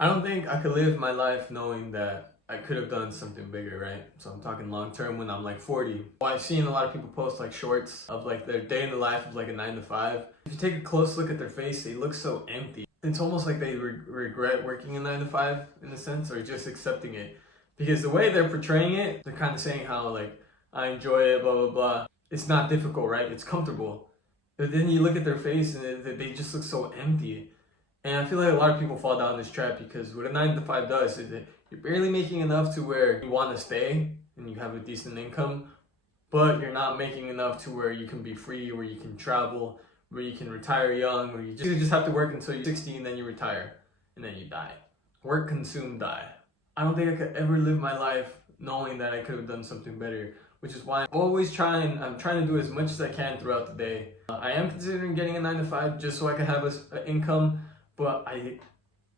I don't think I could live my life knowing that I could have done something bigger, right? So I'm talking long term when I'm like 40. Well, I've seen a lot of people post like shorts of like their day in the life of like a 9 to 5. If you take a close look at their face, they look so empty. It's almost like they regret working a 9 to 5 in a sense, or just accepting it. Because the way they're portraying it, they're kind of saying how like, I enjoy it, blah, blah, blah. It's not difficult, right? It's comfortable. But then you look at their face and they just look so empty. And I feel like a lot of people fall down this trap because what a 9 to 5 does is that you're barely making enough to where you want to stay and you have a decent income, but you're not making enough to where you can be free, where you can travel, where you can retire young, where you just have to work until you're 60 and then you retire and then you die. Work, consume, die. I don't think I could ever live my life knowing that I could have done something better, which is why I'm trying to do as much as I can throughout the day. I am considering getting a 9 to 5 just so I can have an income. But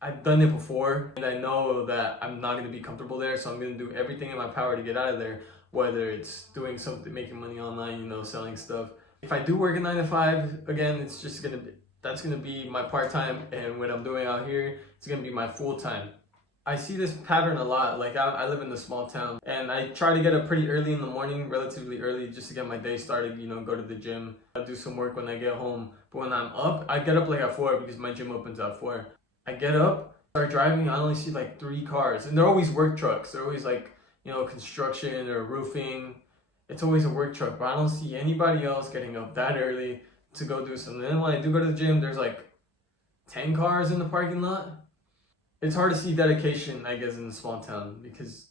I've done it before, and I know that I'm not going to be comfortable there, so I'm going to do everything in my power to get out of there, whether it's doing something, making money online, selling stuff. If I do work a 9 to 5, again, it's just that's going to be my part-time, and what I'm doing out here, it's going to be my full-time. I see this pattern a lot. Like I live in a small town, and I try to get up pretty early in the morning, relatively early, just to get my day started, go to the gym. I do some work when I get home. But when I'm up, I get up like at 4 because my gym opens at 4. I get up, start driving, I only see like 3 cars. And they're always work trucks. They're always like, construction or roofing. It's always a work truck, but I don't see anybody else getting up that early to go do something. And then when I do go to the gym, there's like 10 cars in the parking lot. It's hard to see dedication, I guess, in a small town because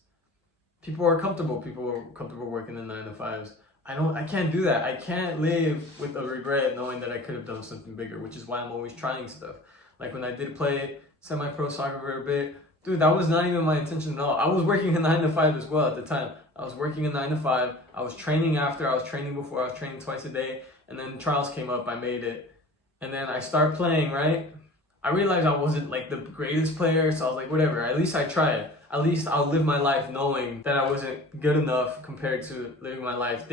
people are comfortable. People are comfortable working in 9 to 5s. I can't do that. I can't live with a regret knowing that I could have done something bigger, which is why I'm always trying stuff. Like when I did play semi-pro soccer for a bit, dude, that was not even my intention at all. I was working a 9 to 5 as well at the time. I was working a 9 to 5. I was training after, I was training before, I was training twice a day. And then trials came up, I made it. And then I start playing, right? I realized I wasn't like the greatest player, so I was like, whatever, at least I tried. At least I'll live my life knowing that I wasn't good enough compared to living my life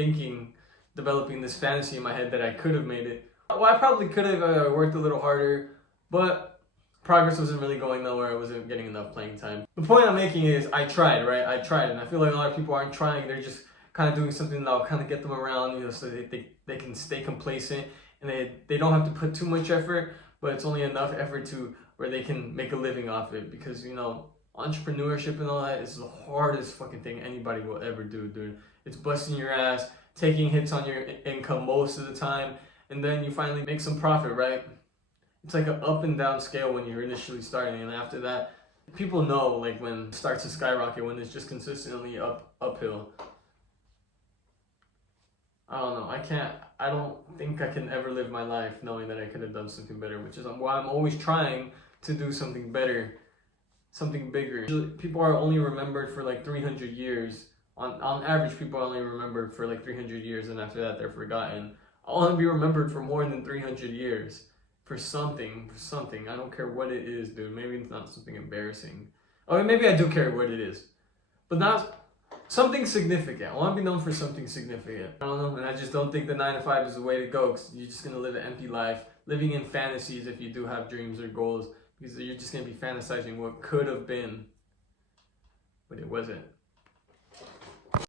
developing this fantasy in my head that I could have made it. Well, I probably could have worked a little harder, but progress wasn't really going nowhere. I wasn't getting enough playing time. The point I'm making is I tried, right? I tried, and I feel like a lot of people aren't trying. They're just kind of doing something that'll kind of get them around, so they can stay complacent and they don't have to put too much effort, but it's only enough effort to where they can make a living off it because, entrepreneurship and all that is the hardest fucking thing anybody will ever do, dude. It's busting your ass, taking hits on your income most of the time, and then you finally make some profit, right? It's like an up and down scale when you're initially starting, and after that, people know like when it starts to skyrocket, when it's just consistently uphill. I don't know. I don't think I can ever live my life knowing that I could have done something better, which is why I'm always trying to do something better, something bigger. People are only remembered for like 300 years. On average, people are only remembered for like 300 years, and after that, they're forgotten. I want to be remembered for more than 300 years. For something. I don't care what it is, dude. Maybe it's not something embarrassing. Oh, maybe I do care what it is. But not something significant. I want to be known for something significant. I don't know, and I just don't think the 9 to 5 is the way to go, because you're just going to live an empty life, living in fantasies if you do have dreams or goals, because you're just going to be fantasizing what could have been, but it wasn't.